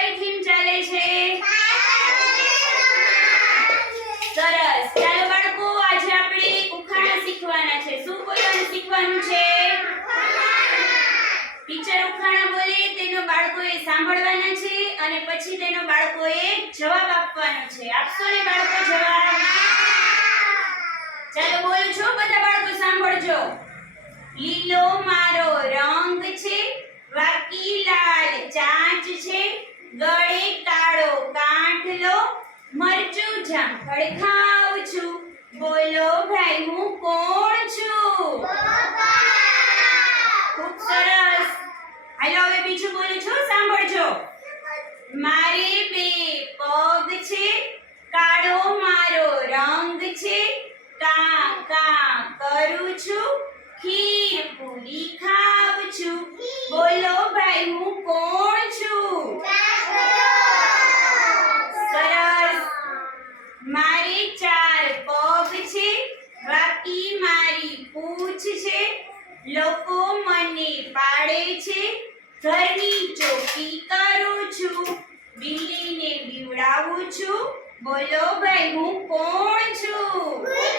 કઈ થીમ ચાલે છે? સરસ. ચાલો બાળકો, આજે આપણે ઉખાણા શીખવાના છે. શું બોલવાનું શીખવાનું છે? ટીચર ઉખાણા બોલે તેનો બાળકોએ સાંભળવાના છે અને પછી તેનો બાળકોએ જવાબ આપવાનો છે. આપશો ને બાળકો જવાબ? ચાલો બોલું છું, બધા બાળકો સાંભળજો. લીલો મારો રંગ છે, વાકી લાલ ચાંચ છે, ગળે કાળો કાંઠલો, મરચું જામફળ ખાઉં છું, બોલો ભાઈ હું કોણ છું? ખૂબ સરસ. હાલો હવે બીજું બોલું છું, સાંભળજો. મારે બે પગ છે, કાળો મારો રંગ છે, કા કા કરું છું, ખીર પૂરી ખાઉં છું, બોલો ભાઈ હું કોણ છું? સરસ. મારે ચાર પગ છે, બાકી મારી પૂંછ છે, લોકો મને પાડે છે, ઘરની ચોકી કરું છું, બિલ્લીને બીવડાવું છું, બોલો ભાઈ હું કોણ છું?